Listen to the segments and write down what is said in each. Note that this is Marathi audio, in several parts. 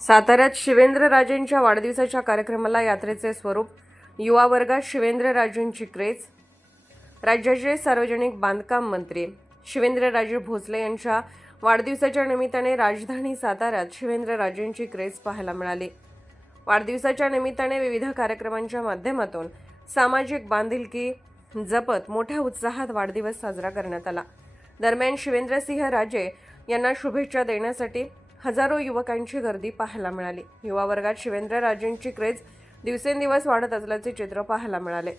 साताऱ्यात शिवेंद्रराजेंच्या वाढदिवसाच्या कार्यक्रमाला यात्रेचे स्वरूप, युवा वर्गात शिवेंद्रराजेंची क्रेज। राज्याचे सार्वजनिक बांधकाम मंत्री शिवेंद्रराजे भोसले यांच्या वाढदिवसाच्या निमित्ताने राजधानी साताऱ्यात शिवेंद्रराजेंची क्रेज पाहायला मिळाली। वाढदिवसाच्या निमित्ताने विविध कार्यक्रमांच्या माध्यमातून सामाजिक बांधिलकी जपत मोठ्या उत्साहात वाढदिवस साजरा करण्यात आला। दरम्यान शिवेंद्रसिंह राजे यांना शुभेच्छा देण्यासाठी हजारो युवकांची गर्दी पाहायला मिळाली। युवा वर्गात शिवेंद्रराजेंची क्रेज दिवसेंदिवस वाढत असल्याचे चित्र पाहायला मिळाले।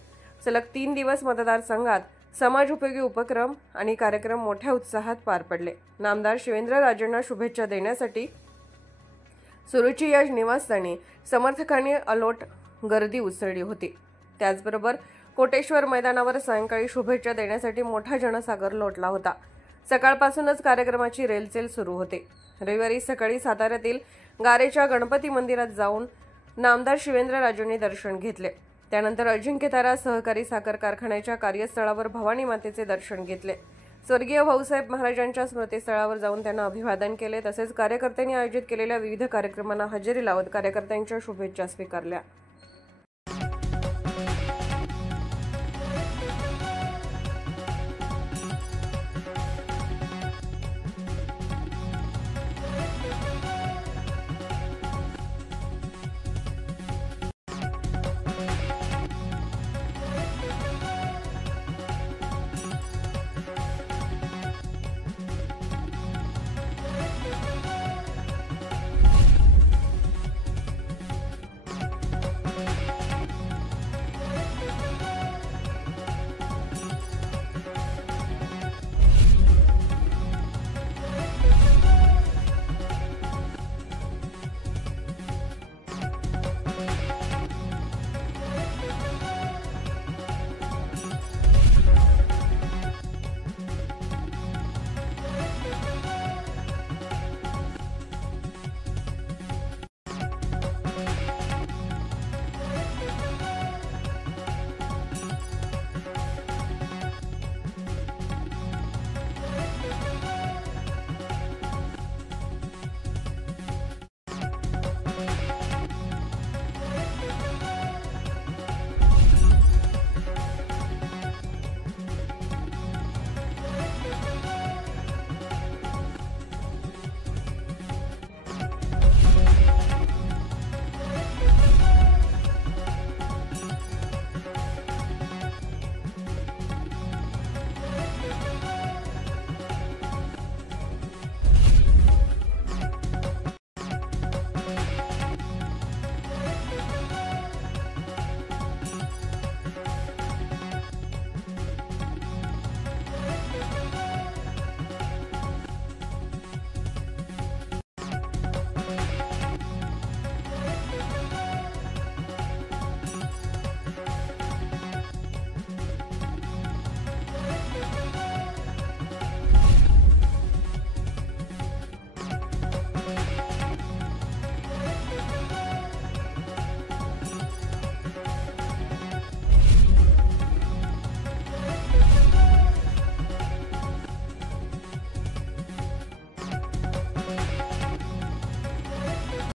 सलग 3 दिवस मतदारसंघात समाजोपयोगी उपक्रम आणि कार्यक्रम मोठ्या उत्साहात पार पडले। नामदार शिवेंद्रराजेंना शुभेच्छा देण्यासाठी सुरुची या निवासस्थानी समर्थकांनी अलोट गर्दी उसळली होती। त्याचबरोबर कोटेश्वर मैदानावर सायंकाळी शुभेच्छा देण्यासाठी मोठा जनसागर लोटला होता। सकाळपासूनच कार्यक्रमाची रेलचेल सुरू होते। रविवारी सकाळी साताऱ्यातील गारेच्या गणपती मंदिरात जाऊन नामदार शिवेंद्रराजेंनी दर्शन घेतले। त्यानंतर अजिंक्यतारा सहकारी साखर कारखान्याच्या कार्यस्थळावर भवानी मातेचे दर्शन घेतले। स्वर्गीय भाऊसाहेब महाराजांच्या स्मृतिस्थळावर जाऊन त्यांना अभिवादन केले। तसेच कार्यकर्त्यांनी आयोजित केलेल्या विविध कार्यक्रमांना हजेरी लावत कार्यकर्त्यांच्या शुभेच्छा स्वीकारल्या।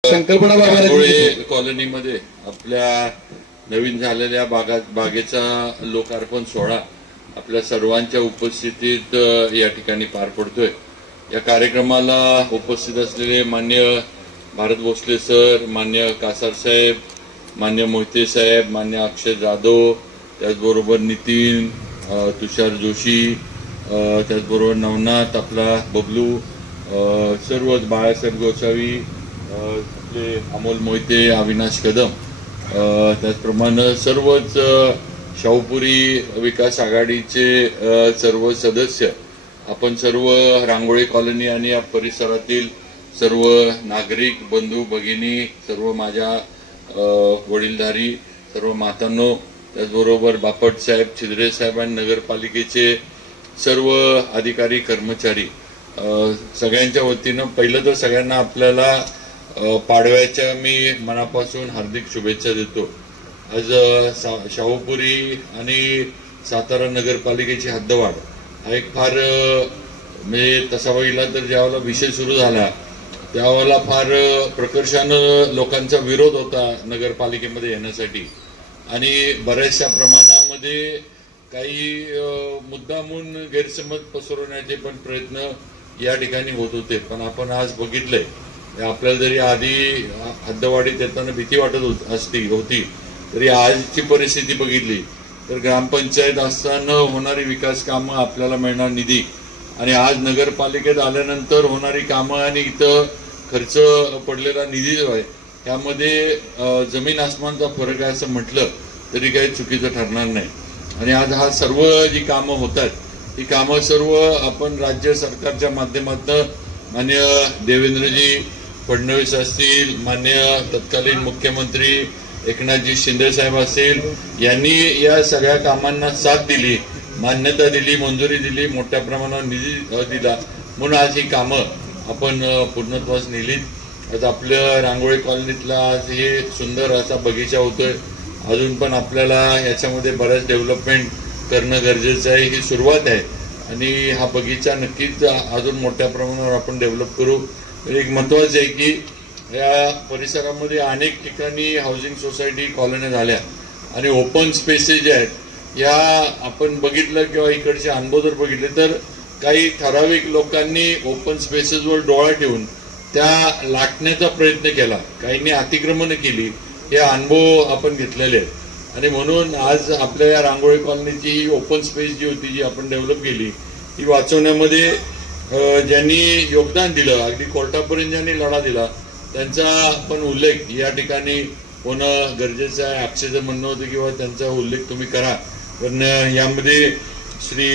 संकल्पना कॉलनीमध्ये आपल्या नवीन झालेल्या बागेचा लोकार्पण सोहळा आपल्या सर्वांच्या उपस्थितीत या ठिकाणी पार पडतोय। या कार्यक्रमाला उपस्थित असलेले मान्य भारत भोसले सर, मान्य कासार साहेब, मान्य मोहिते साहेब, मान्य अक्षय जाधव, त्याचबरोबर नितीन, तुषार जोशी, त्याचबरोबर नवनाथ, आपला बबलू, सर्व बाळासाहेब गोसावी, आपले अमोल मोहिते, अविनाश कदम, त्याचप्रमाणे सर्वच शाहूपुरी विकास आघाडीचे सर्व सदस्य, आपण सर्व रांगोळी कॉलनी आणि या परिसरातील सर्व नागरिक बंधू भगिनी, सर्व माझ्या वडीलधारी सर्व मातांनो, त्याचबरोबर बापट साहेब, छिद्रे साहेब आणि नगरपालिकेचे सर्व अधिकारी कर्मचारी, सगळ्यांच्या वतीनं पहिलं तर सगळ्यांना आपल्याला पाडव्याच्या मी मनापासून हार्दिक शुभेच्छा देतो। आज शाहूपुरी आणि सातारा नगरपालिकेची हद्दवाढ हा एक फार म्हणजे तसा बघितला तर ज्यावेळेला विषय सुरू झाला त्यावेळेला फार प्रकर्षानं लोकांचा विरोध होता नगरपालिकेमध्ये येण्यासाठी आणि बऱ्याचशा प्रमाणामध्ये काही मुद्दामून गैरसमज पसरवण्याचे पण प्रयत्न या ठिकाणी होत होते. पण आपण आज बघितलंय आपल्याला जरी आधी हद्दवाढीत येताना भीती वाटत होती तरी आजची परिस्थिती बघितली तर ग्रामपंचायत असताना होणारी विकास कामं, आपल्याला मिळणार निधी आणि आज नगरपालिकेत आल्यानंतर होणारी कामं आणि इथं खर्च पडलेला निधी जो आहे त्यामध्ये जमीन आसमानचा फरक आहे असं म्हटलं तरी काही चुकीचं ठरणार नाही. आणि आज हा सर्व जी कामं होतात ती कामं सर्व आपण राज्य सरकारच्या माध्यमातून माननीय देवेंद्रजी फडणवीस असतील, माननीय तत्कालीन मुख्यमंत्री एकनाथजी शिंदे साहेब असतील यांनी या सगळ्या कामांना साथ दिली, मान्यता दिली, मंजुरी दिली, मोठ्या प्रमाणावर निधी दिला म्हणून आज ही कामं आपण पूर्णत्वास नेलीत. आज आपल्या रांगोळी कॉलनीतला आज हे सुंदर असा बगीचा होतोय. अजून पण आपल्याला याच्यामध्ये बऱ्याच डेव्हलपमेंट करणं गरजेचं आहे. ही सुरुवात आहे आणि हा बगीचा नक्कीच अजून मोठ्या प्रमाणावर आपण डेव्हलप करू. एक महत्वाचं आहे की या परिसरामध्ये अनेक ठिकाणी हाऊसिंग सोसायटी कॉलन्या झाल्या आणि ओपन स्पेसेस जे आहेत या आपण बघितलं किंवा इकडचे अनुभव जर बघितले तर काही ठराविक लोकांनी ओपन स्पेसेसवर डोळा ठेवून त्या लाटण्याचा प्रयत्न केला, काहींनी अतिक्रमण केली. हे अनुभव आपण घेतलेले आहेत आणि म्हणून आज आपल्या या रांगोळी कॉलनीची ही ओपन स्पेस जी होती जी आपण डेव्हलप केली ती वाचवण्यामध्ये ज्यांनी योगदान दिलं, अगदी कोर्टापर्यंत ज्यांनी लढा दिला त्यांचा पण उल्लेख या ठिकाणी होणं गरजेचं आहे. अक्षयचं म्हणणं होतं किंवा त्यांचा उल्लेख तुम्ही करा. पण यामध्ये श्री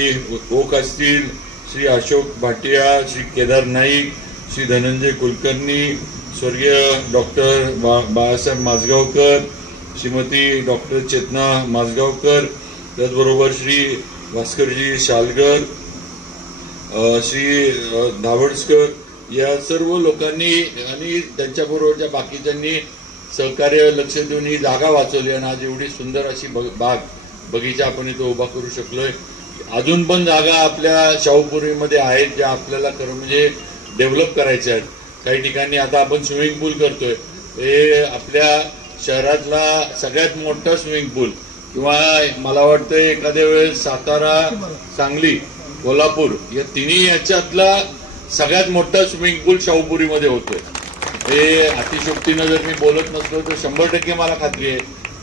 ओक असतील, श्री अशोक भाटिया, श्री केदार नाईक, श्री धनंजय कुलकर्णी, स्वर्गीय डॉक्टर बाळासाहेब माझगावकर, श्रीमती डॉक्टर चेतना माझगावकर, त्याचबरोबर श्री भास्करजी शालगर, श्री धावडस्कर या सर्व लोकांनी आणि त्यांच्याबरोबरच्या बाकीच्यांनी सहकार्य लक्ष देऊन ही जागा वाचवली आणि आज एवढी सुंदर अशी बगीचा आपण इथं उभा करू शकलोय. अजून पण जागा आपल्या शाहूपुरीमध्ये आहेत ज्या आपल्याला खरं म्हणजे डेव्हलप करायच्या आहेत. काही ठिकाणी आता आपण स्विमिंग पूल करतोय, हे आपल्या शहरातला सगळ्यात मोठा स्विमिंग पूल किंवा मला वाटतं एखाद्या वेळेस सातारा, सांगली, कोल्हापूर या तिन्ही याच्यातला सगळ्यात मोठा स्विमिंग पूल शाहूपुरीमध्ये होतोय. हे अतिशोक्तीनं जर मी बोलत नसलो तर 100% मला खात्री आहे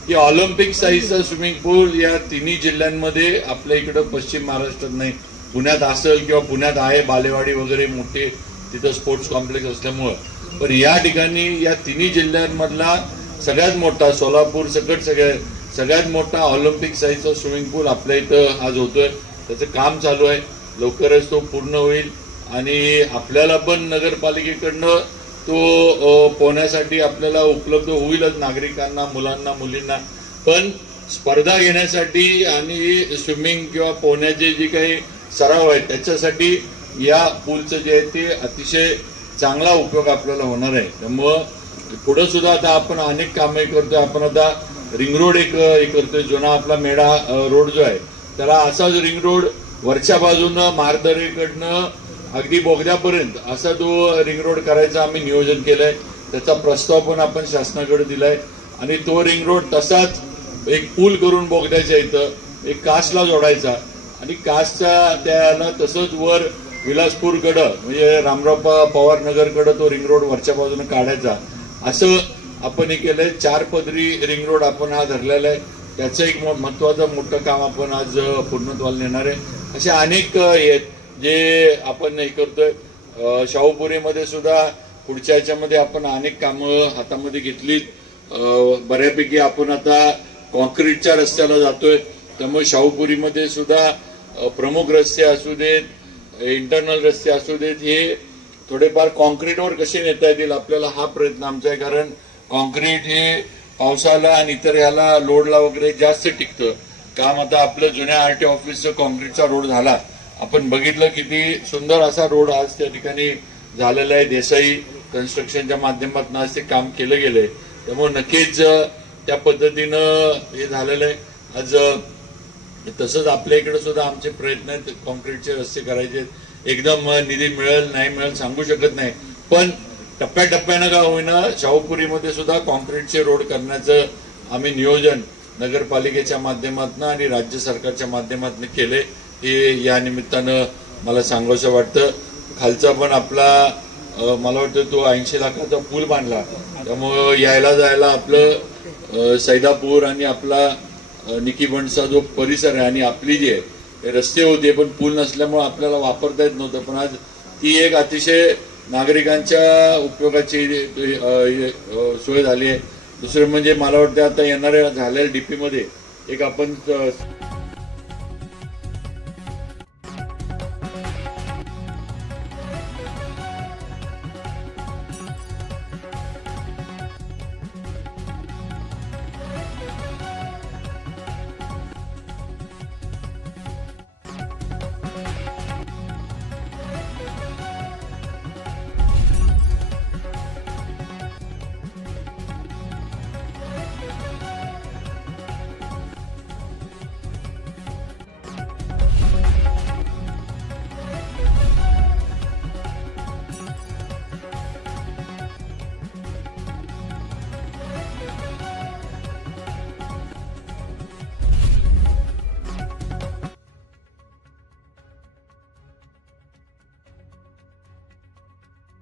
की ऑलिम्पिक साईजचा स्विमिंग पूल या तिन्ही जिल्ह्यांमध्ये आपल्या इकडं पश्चिम महाराष्ट्रात नाही, पुण्यात असेल किंवा पुण्यात आहे बालेवाडी वगैरे मोठे तिथं स्पोर्ट्स कॉम्प्लेक्स असल्यामुळं. पण या ठिकाणी या तिन्ही जिल्ह्यांमधला सगळ्यात मोठा सोलापूर सकट सगळ्यात मोठा ऑलिम्पिक साईजचा स्विमिंग पूल आपल्या इथं आज होतोय. त्याचं काम चालू आहे, लवकरच तो पूर्ण होईल आणि आपल्याला पण नगरपालिकेकडनं तो पोहण्यासाठी आपल्याला उपलब्ध होईलच, नागरिकांना, मुलांना, मुलींना. पण स्पर्धा घेण्यासाठी आणि स्विमिंग किंवा पोहण्याचे जे काही सराव आहेत त्याच्यासाठी या पूलचं जे आहे ते अतिशय चांगला उपयोग आपल्याला होणार आहे. त्यामुळं पुढे सुद्धा आता आपण अनेक कामे करतोय. आपण आता रिंग रोड एक करतोय, जुना आपला मेढा रोड जो आहे त्याला असाच रिंग रोड वरच्या बाजूनं महादरीकडनं अगदी बोगद्यापर्यंत असा तो रिंग रोड करायचा आम्ही नियोजन केलंय. त्याचा प्रस्ताव पण आपण शासनाकडे दिलाय आणि तो रिंग रोड तसाच एक पूल करून बोगद्याच्या इथं एक कासला जोडायचा आणि कासच्या त्याला तसंच वर विलासपूरकडं म्हणजे रामराव पवार नगरकडं तो रिंग रोड वरच्या बाजूने काढायचा. असं आपण हे केलंय. 4 पदरी रिंग रोड आपण हा धरलेला आहे. त्याचं एक महत्वाचं मोठं काम आपण आज पूर्णत्वाला नेणार आहे. असे अनेक आहेत जे आपण हे करतोय. शाहूपुरीमध्ये सुद्धा पुढच्या याच्यामध्ये आपण अनेक कामं हातामध्ये घेतलीत. बऱ्यापैकी आपण आता कॉन्क्रीटच्या रस्त्याला जातोय. त्यामुळे शाहूपुरीमध्ये सुद्धा प्रमुख रस्ते असू देत, इंटरनल रस्ते असू देत, हे थोडेफार कॉन्क्रीटवर कसे नेता येतील आपल्याला हा प्रयत्न आमचा आहे. कारण कॉन्क्रीट हे पावसाला आणि इतर ह्याला लोडला वगैरे जास्त टिकतं काम. आता आपलं जुन्या आरटी ऑफिसचं कॉन्क्रीटचा रोड झाला, आपण बघितलं किती सुंदर असा रोड आज त्या ठिकाणी झालेला आहे. देसाई कन्स्ट्रक्शनच्या माध्यमातून आज ते काम केलं गेलंय. त्यामुळे नक्कीच त्या पद्धतीनं हे झालेलं आहे. आज तसंच आपल्या इकडे सुद्धा आमचे प्रयत्न आहेत कॉन्क्रीटचे रस्ते करायचे. एकदम निधी मिळेल नाही मिळेल सांगू शकत नाही, पण टप्प्याटप्प्यानं का होईना शाहूपुरीमध्ये सुद्धा कॉन्क्रीटचे रोड करण्याचं आम्ही नियोजन नगरपालिकेच्या माध्यमातून आणि राज्य सरकारच्या माध्यमातून केले. हे या निमित्तानं मला सांगावंसं वाटतं. खालचा पण आपला मला वाटतं तो 80 लाखाचा पूल बांधला, त्यामुळं यायला जायला आपलं सैदापूर आणि आपला निकीबंडचा जो परिसर आहे आणि आपली जी आहे रस्ते होते पण पूल नसल्यामुळे आपल्याला वापरता येत नव्हतं. पण आज ती एक अतिशय नागरिकांच्या उपयोगाची सोय झाली आहे. दुसरं म्हणजे मला वाटतं आता येणाऱ्या झालेल्या डीपी मध्ये एक आपण